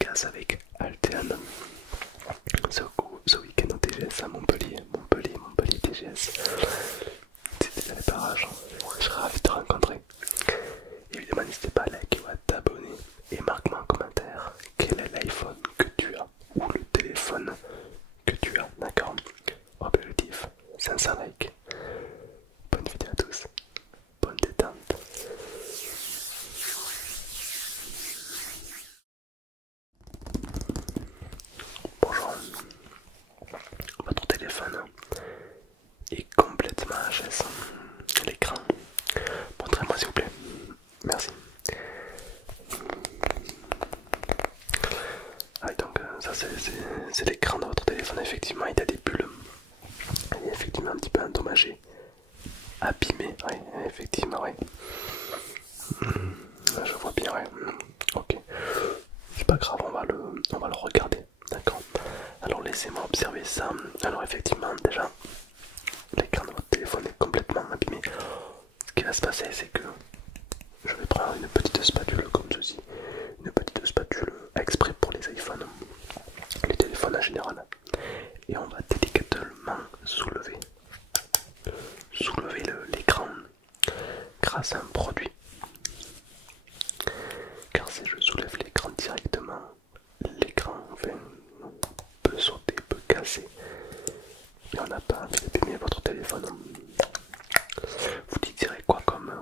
efficace avec Altean. Ce week-end au TGS à Montpellier, Montpellier TGS. C'était les parages, je serais ravi de te rencontrer. Évidemment, n'hésitez pas à liker ou à t'abonner et marque-moi en commentaire quel est l'iPhone que tu as ou le téléphone que tu as, d'accord? Objectif 500 likes. Bonne vidéo à tous, bonne détente. Bonjour, votre téléphone est complètement HS. L'écran, montrez-moi s'il vous plaît. Merci. Ah, donc ça c'est l'écran de votre téléphone. Effectivement, il a des bulles. Il est effectivement un petit peu endommagé, abîmé. Oui, effectivement, oui. Je vois bien, ouais. Ok. C'est pas grave, on va le regarder. D'accord. Alors laissez-moi observer ça. Alors effectivement, déjà, l'écran de votre téléphone est complètement abîmé. Ce qui va se passer, c'est que je vais prendre une petite spatule comme ceci. Une petite spatule exprès pour les iPhones, les téléphones en général. Et on va délicatement soulever l'écran grâce à un produit. Car si je soulève l'écran directement, l'écran peut sauter, peut casser. Et on n'a pas envie d'abîmer votre téléphone. Vous désirez quoi comme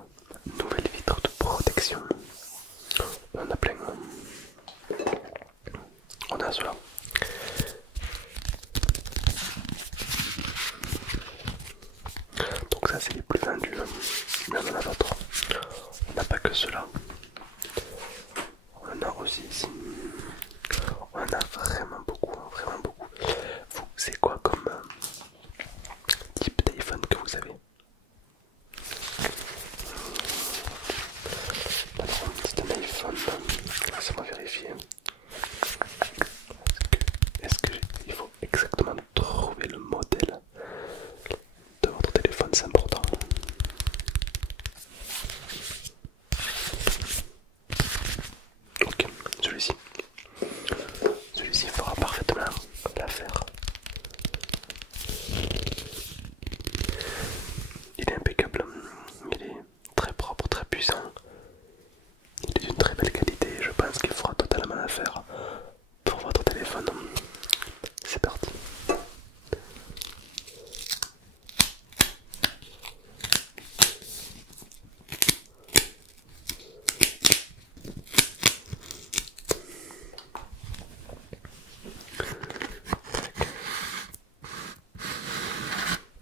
nouvelle vitre de protection? On a plein. On a cela. Donc ça c'est les plus vendus. Mais on en a d'autres. On n'a pas que cela. On en a aussi ici. On en a vraiment beaucoup, vraiment beaucoup. Vous, c'est quoi comme type d'iPhone que vous avez? Alors, c'est un iPhone. Laissez-moi vérifier. Il faut exactement trouver le modèle de votre téléphone, c'est important. Ok, celui-ci. Celui-ci fera parfaitement l'affaire. Il est impeccable. Il est très propre, très puissant. Il est d'une très belle qualité. Je pense qu'il fera totalement l'affaire pour votre téléphone. C'est parti.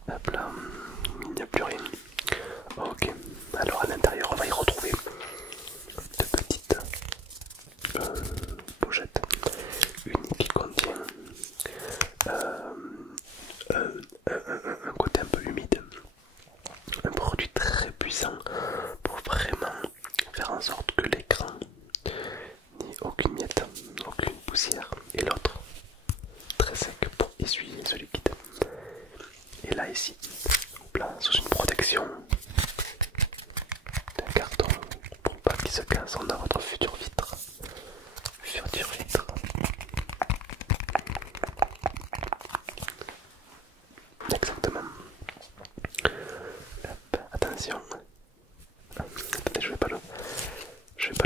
Hop là, il n'y a plus rien. Ok, alors à l'intérieur, on va y retrouver de petites pochettes. Une qui contient un côté un peu humide, un produit très puissant pour vraiment faire en sorte que l'écran n'ait aucune miette, aucune poussière, et l'autre très sec pour essuyer ce liquide. Et là ici, là, sous une protection d'un carton pour pas qu'il se casse, on a votre future vitre. Future vitre. Exactement. Hop, attention. Attendez, je vais pas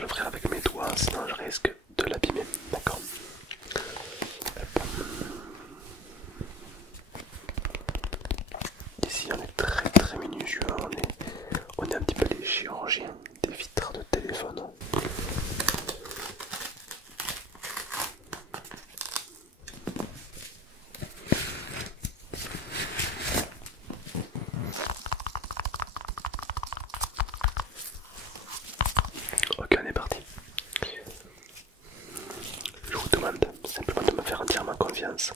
l'ouvrir avec mes doigts, sinon je risque de l'abîmer. D'accord. Ici on est très minutieux, on est un petit peu les chirurgiens des vitres de téléphone. Ok, on est parti. Je vous demande simplement de me faire entièrement confiance.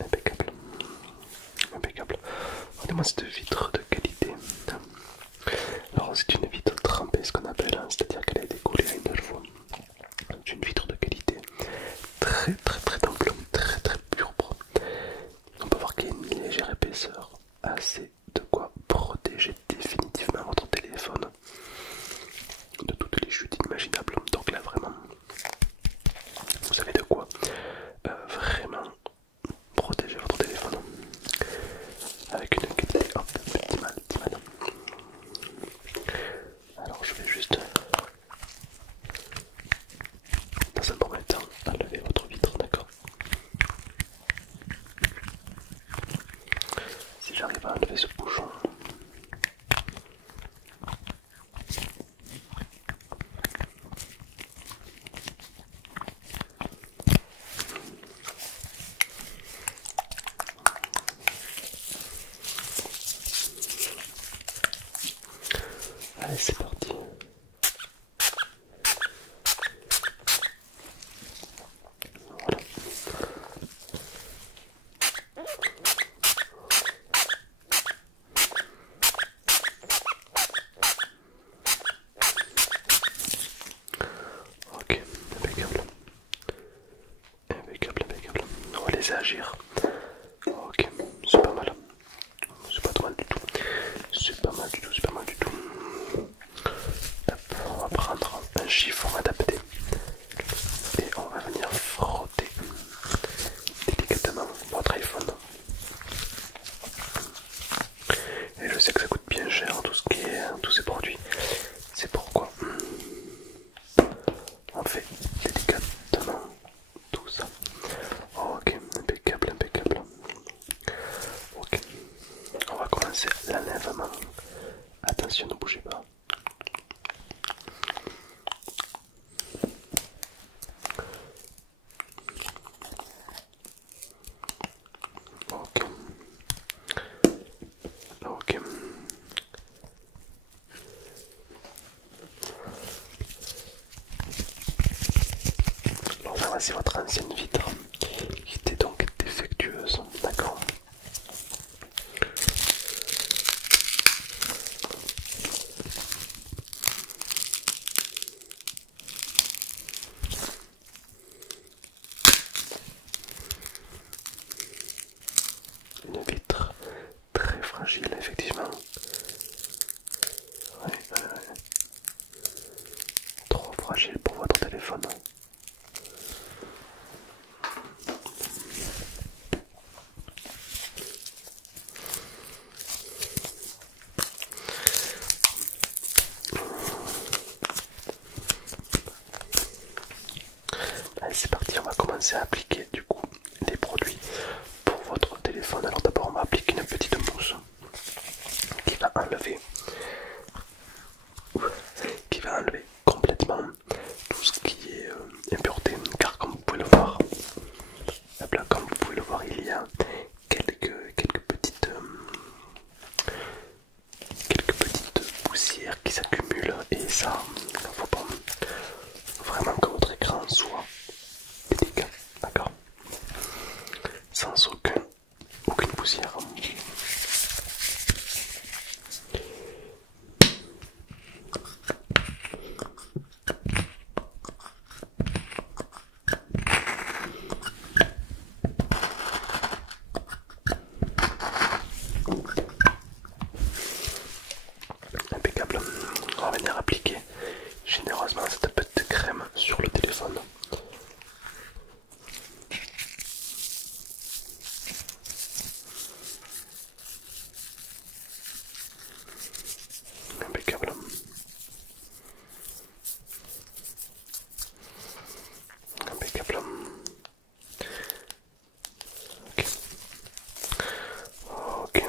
Impeccable. Impeccable. Regardez-moi cette vitre de qualité. Alors c'est une vitre trempée, ce qu'on appelle, hein, c'est-à-dire qu'elle a été coulée à une seule fois. C'est une vitre de qualité très ample, très propre. On peut voir qu'il y a une légère épaisseur, assez de quoi protéger définitivement votre téléphone de toutes les chutes laisser agir. Ok, c'est pas mal. C'est pas mal du tout. C'est pas mal du tout, c'est pas mal du tout. Hop, on va prendre un chiffon adapté et on va venir frotter délicatement votre iPhone. Et je sais que ça coûte bien cher tous ces produits. C'est pourquoi on fait délicatement tout ça. Ok, impeccable, impeccable. Ok, on va commencer l'enlèvement. Attention, ne bougez pas. Ok. Ok. Alors là, voici votre ancienne vitre qui était donc défectueuse, d'accord? Une vitre très fragile, effectivement. Ouais, trop fragile pour votre téléphone. Allez, c'est parti, on va commencer à appliquer du coup les produits pour votre téléphone. Alors d'abord, on va appliquer une petite mousse qui va enlever complètement tout ce qui est impureté, car comme vous pouvez le voir, là, comme vous pouvez le voir, il y a quelques petites poussières qui s'accumulent et ça, il faut pas vraiment que votre écran soit délicat, d'accord, sans aucune poussière. Impeccable. On va venir appliquer généreusement cette petite crème sur le téléphone. Impeccable. Impeccable. Ok. Ok.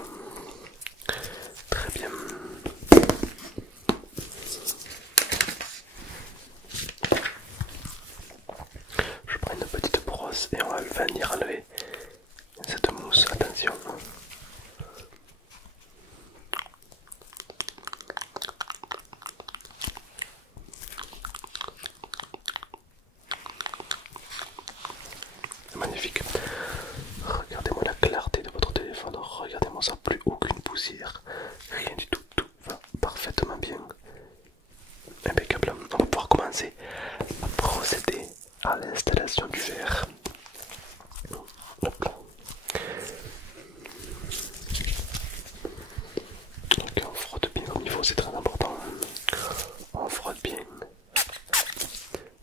Très bien. Je prends une petite brosse et on va venir enlever cette mousse. Attention. Magnifique. Regardez-moi la clarté de votre téléphone. Regardez-moi ça, plus aucune poussière. Rien du tout. Tout va parfaitement bien. Impeccable. On va pouvoir commencer à procéder à l'installation du verre. Hop là. Ok, on frotte bien au niveau, c'est très important. On frotte bien.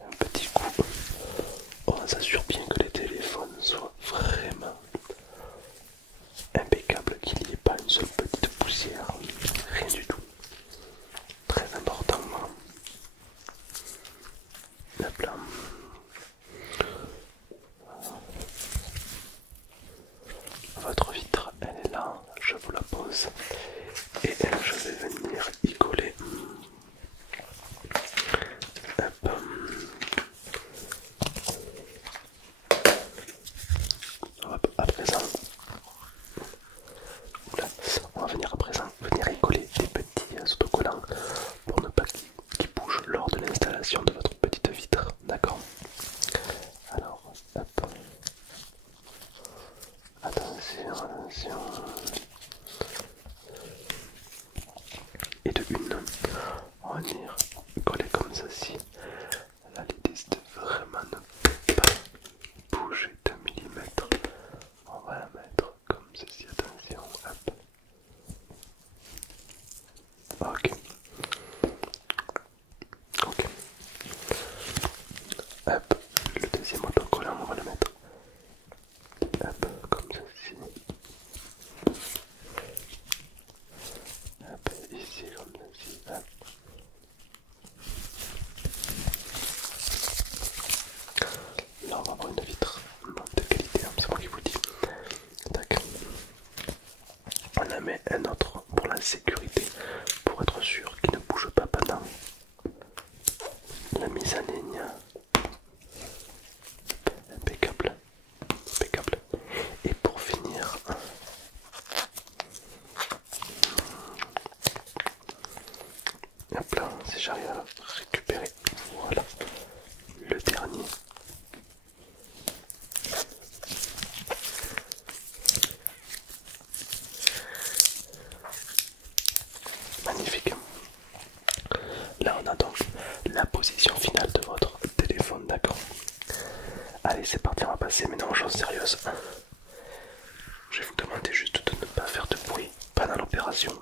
Un petit coup. On s'assure bien que les téléphones soient vraiment impeccables, qu'il n'y ait pas une seule petite poussière. Rien du tout. Très important. Hop là. Votre vitre, elle est là. Je vous la pose. Et je vais venir y coller. Hop. À présent, oula, on va venir à présent venir y coller des petits autocollants pour ne pas qu'ils bougent lors de l'installation de votre petite vitre, d'accord? Alors, hop. Attention, attention. Et de une, on va venir coller comme ceci. Là, l'idée c'est de vraiment ne pas bouger d'un millimètre Hop, le deuxième autocollant, on va le mettre. Hop, comme ceci. Hop, ici, comme ceci. Hop. Là, on va avoir une vitre de qualité, hein, c'est moi qui vous dis. Tac. On en met un autre pour la sécurité, pour être sûr qu'il ne bouge pas pendant la mise en ligne. Impeccable, impeccable. Et pour finir, hop là, si j'arrive à récupérer, voilà, le dernier. Magnifique. Là on a donc la position finale de votre téléphone, d'accord. Allez c'est parti, on va passer maintenant aux choses sérieuses. Je vais vous demander juste de ne pas faire de bruit pendant l'opération.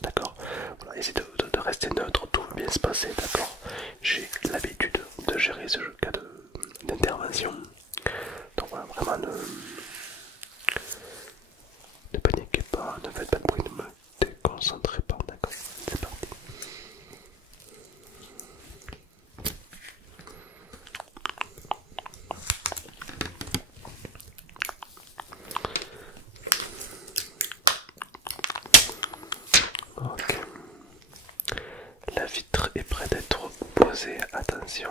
D'accord. Voilà, essayez de rester neutre, tout va bien se passer, d'accord. J'ai l'habitude de gérer ce cas d'intervention. Donc voilà, vraiment ne paniquez pas, ne faites pas de bruit, ne me déconcentrez pas, d'accord. C'est parti. Ok. La vitre est prête à être posée, attention.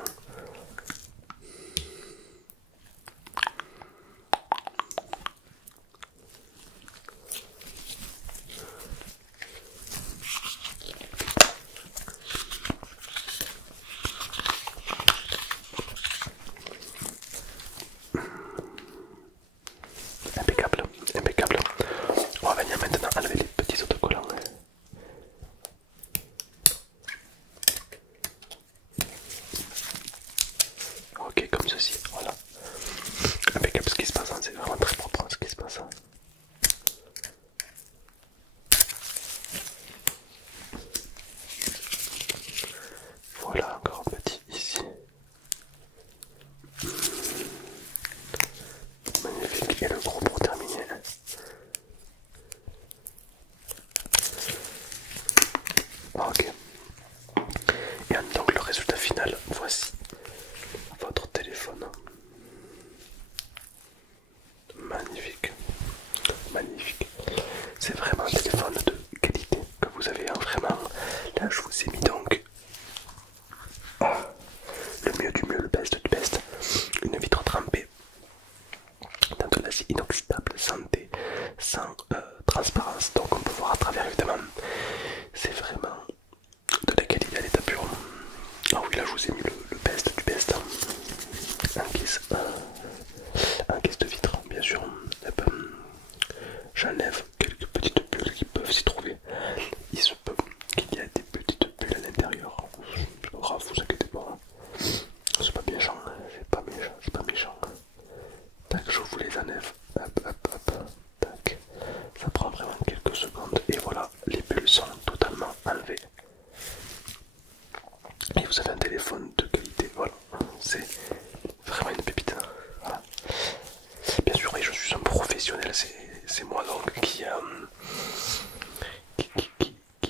Impeccable, impeccable. On va venir maintenant enlever les petits autocollants. Ok, comme ceci, voilà. Impeccable ce qui se passe, hein. C'est vraiment très propre ce qui se passe. Hein. Voilà, encore un petit ici. Magnifique, et le gros pour terminer. Ok. Et donc le résultat final, voici votre téléphone. Magnifique, magnifique. C'est vraiment un téléphone de qualité que vous avez, hein, vraiment. Là je vous ai mis donc le mieux du mieux, le best du best. Une vitre trempée dans de l'acier inoxydable, sans transparence, donc on peut voir à travers évidemment. C'est vraiment de la qualité à l'état pur. Ah oui, là je vous ai mis le best du best. Un caisse de vitre, bien sûr. J'enlève quelques petites bulles qui peuvent s'y trouver. Il se peut qu'il y ait des petites bulles à l'intérieur. C'est pas grave, vous inquiétez pas. C'est pas méchant, c'est pas méchant, c'est pas méchant. Tac, je vous les enlève. Hop, hop, hop. Tac. Ça prend vraiment quelques secondes. Et voilà, les bulles sont totalement enlevées. Et vous avez un téléphone de qualité. Voilà, c'est vraiment une pépite. Voilà. Bien sûr, et je suis un professionnel, c'est moi donc qui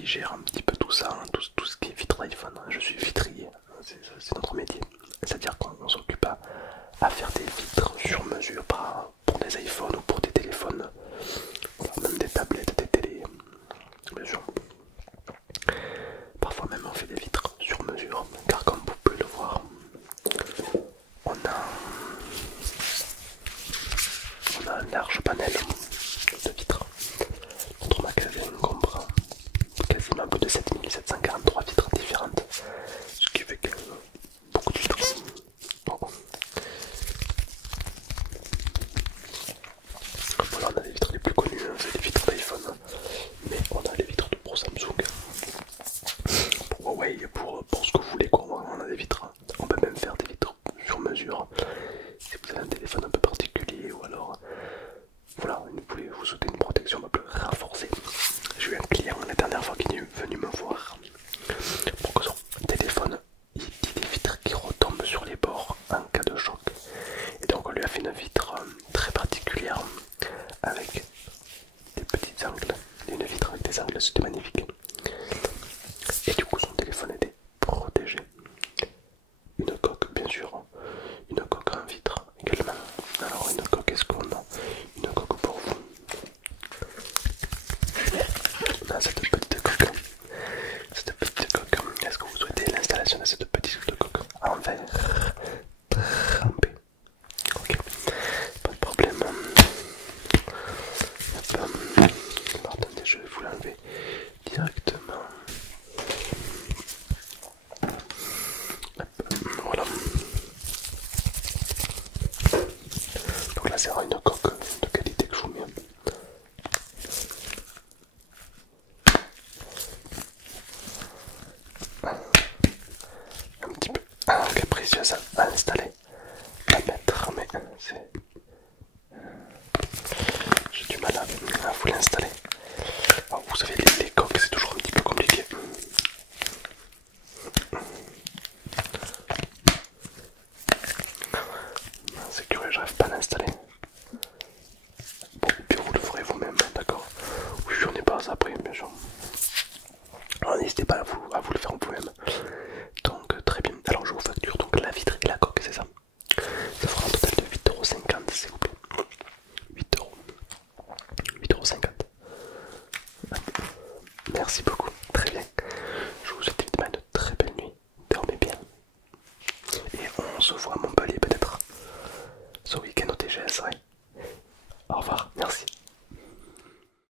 gère un petit peu tout ça, hein, tout ce qui est vitre d'iPhone. Je suis vitrier, c'est notre métier. C'est-à-dire qu'on s'occupe à faire des vitres sur mesure pour des iPhones ou pour des téléphones, voilà, même des tablettes, des télés, bien sûr. Parfois même on fait des vitres sur mesure, car comme vous pouvez le voir, on a un large panel de vitres. Notre magasin comprend quasiment plus de 7743 vitres différentes, ce qui fait que beaucoup de vitres. Bon. Voilà, on a les vitres les plus connues, hein, c'est les vitres d'iPhone, mais on a les vitres pour Samsung, pour Huawei, pour ce que vous voulez, quoi. On a des vitres, on peut même faire des vitres sur mesure si vous avez un téléphone un peu particulier, ou alors voilà, une bien sûr une coque en vitre également. Alors une coque, est-ce qu'on a une coque pour vous? On a cette petite coque. Cette petite coque, est-ce que vous souhaitez l'installation de cette petite coque en verre trempé? Ok, pas de problème. Hop. Alors, attendez, je vais vous l'enlever directement. Hop. Voilà. Donc là c'est vraiment une coque de qualité que je vous mets. Un petit peu capricieuse à installer, à mettre, mais c'est... J'ai du mal à vous l'installer. Alors, vous savez, les coques c'est toujours un petit peu compliqué. C'est curieux, j'arrive pas à l'installer. Bon, puis vous le ferez vous-même, d'accord? Oui, on n'est pas après, bien sûr. Alors n'hésitez pas à vous le faire vous-même. Donc très bien. Alors je vous facture donc la vitre et la coque, c'est ça? Ça fera un total de 8,50 € s'il vous plaît. 8 euros. 8,50 €. Merci beaucoup, très bien. Je vous souhaite évidemment une très belle nuit. Dormez bien. Et on se voit à Montpellier peut-être ce week-end au TGS, ouais.